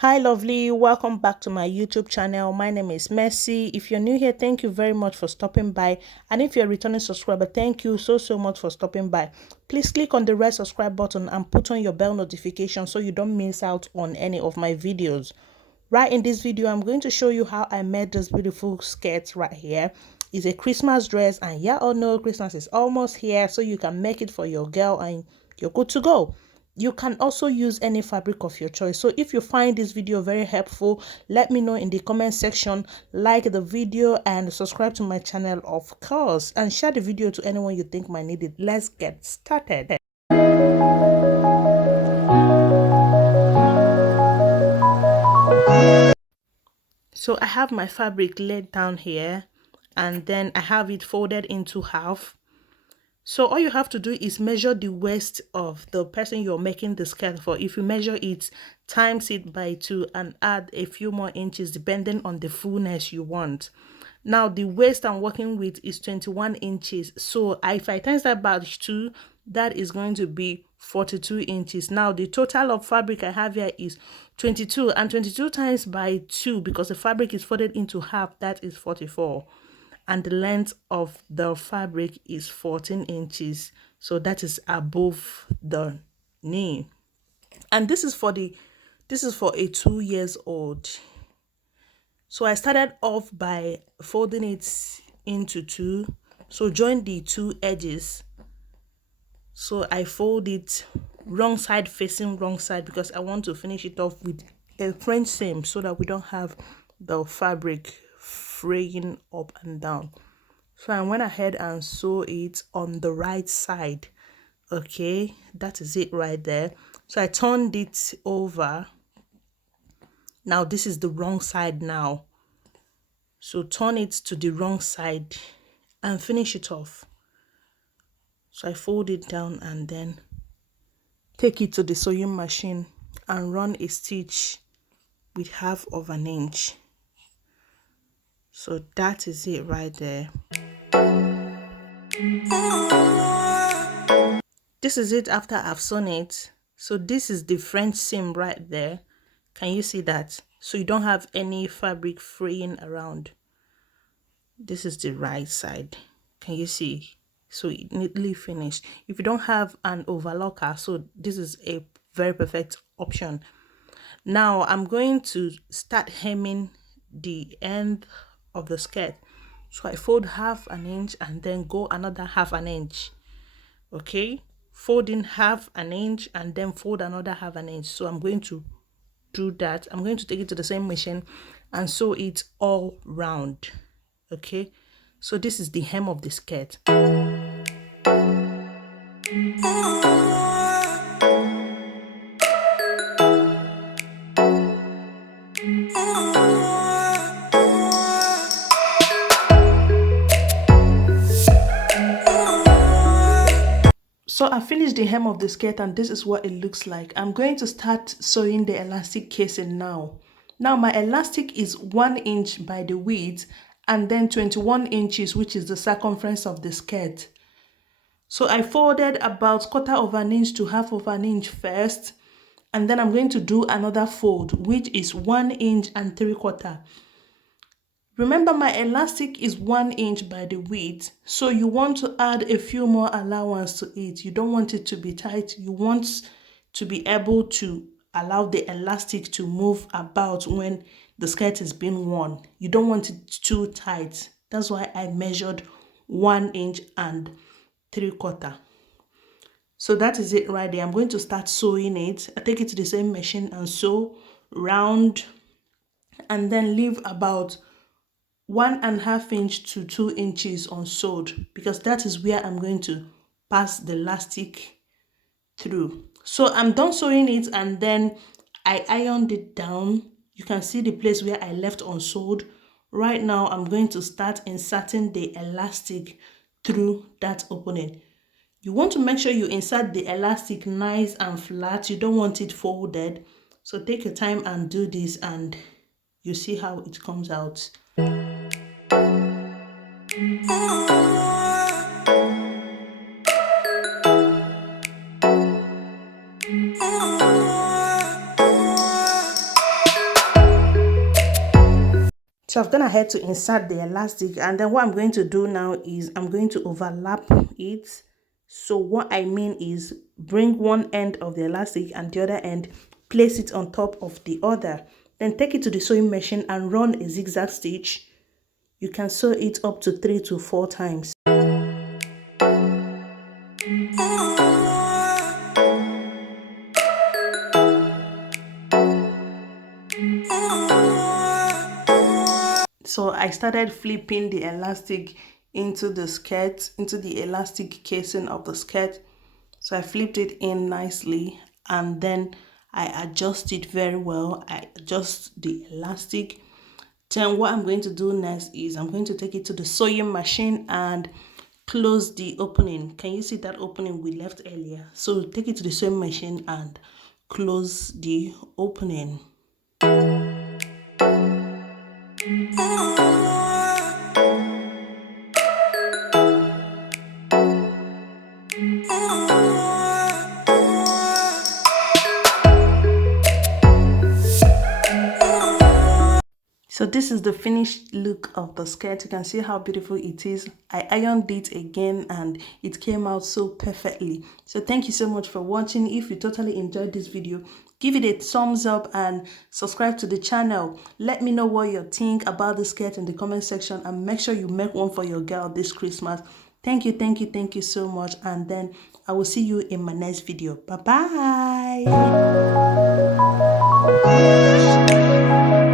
Hi lovely, welcome back to my YouTube channel. My name is Mercy. If you're new here, thank you very much for stopping by, and if you're a returning subscriber, thank you so much for stopping by. Please click on the red subscribe button and put on your bell notification so you don't miss out on any of my videos. Right in this video, I'm going to show you how I made this beautiful skirt right here. It's a Christmas dress, and yeah or no, Christmas is almost here, so you can make it for your girl and you're good to go. You can also use any fabric of your choice. So if you find this video very helpful, let me know in the comment section. Like the video and subscribe to my channel, of course, and share the video to anyone you think might need it. Let's get started. So I have my fabric laid down here, and then I have it folded into half. So all you have to do is measure the waist of the person you're making the skirt for. If you measure it, times it by 2 and add a few more inches depending on the fullness you want. Now the waist I'm working with is 21 inches. So if I times that by 2, that is going to be 42 inches. Now the total of fabric I have here is 22, and 22 times by 2, because the fabric is folded into half, that is 44. And the length of the fabric is 14 inches, so that is above the knee. And this is for a 2 years old. So I started off by folding it into 2. So join the 2 edges. So I fold it wrong side facing wrong side, because I want to finish it off with a French seam so that we don't have the fabric fraying up and down. So I went ahead and sew it on the right side. Okay, that is it right there. So I turned it over. Now this is the wrong side now. So turn it to the wrong side and finish it off. So I fold it down and then take it to the sewing machine and run a stitch with 1/2 inch. So that is it right there. This is it after I've sewn it. So this is the French seam right there. Can you see that? So you don't have any fabric fraying around. This is the right side. Can you see? So it neatly finished. If you don't have an overlocker, so this is a very perfect option. Now I'm going to start hemming the end of the skirt. So I fold 1/2 inch and then go another 1/2 inch. Okay, folding 1/2 inch and then fold another 1/2 inch. So I'm going to do that. I'm going to take it to the same machine and sew it all round. Okay, so this is the hem of the skirt. So I finished the hem of the skirt, and this is what it looks like. I'm going to start sewing the elastic casing now. Now my elastic is 1 inch by the width and then 21 inches, which is the circumference of the skirt. So I folded about 1/4 inch to 1/2 inch first, and then I'm going to do another fold, which is 1 inch and 3/4. Remember, my elastic is 1 inch by the width, so you want to add a few more allowance to it. You don't want it to be tight. You want to be able to allow the elastic to move about when the skirt is being worn. You don't want it too tight. That's why I measured 1 inch and 3/4. So that is it right there. I'm going to start sewing it. I take it to the same machine and sew round, and then leave about 1.5 inch to 2 inches unsewed, because that is where I'm going to pass the elastic through. So I'm done sewing it, and then I ironed it down. You can see the place where I left unsewed. Right now I'm going to start inserting the elastic through that opening. You want to make sure you insert the elastic nice and flat. You don't want it folded. So take your time and do this, and you see how it comes out. So I've gone ahead to insert the elastic, and then what I'm going to do now is I'm going to overlap it. So what I mean is bring one end of the elastic and the other end, place it on top of the other. Then take it to the sewing machine and run a zigzag stitch. You can sew it up to 3 to 4 times. So I started flipping the elastic into the skirt, into the elastic casing of the skirt. So I flipped it in nicely, and then I adjust it very well. I adjust the elastic. Then what I'm going to do next is I'm going to take it to the sewing machine and close the opening. Can you see that opening we left earlier? So take it to the sewing machine and close the opening. So this is the finished look of the skirt. You can see how beautiful it is. I ironed it again and it came out so perfectly. So thank you so much for watching. If you totally enjoyed this video, give it a thumbs up and subscribe to the channel. Let me know what you think about the skirt in the comment section, and make sure you make one for your girl this Christmas. Thank you so much, and then I will see you in my next video. Bye bye.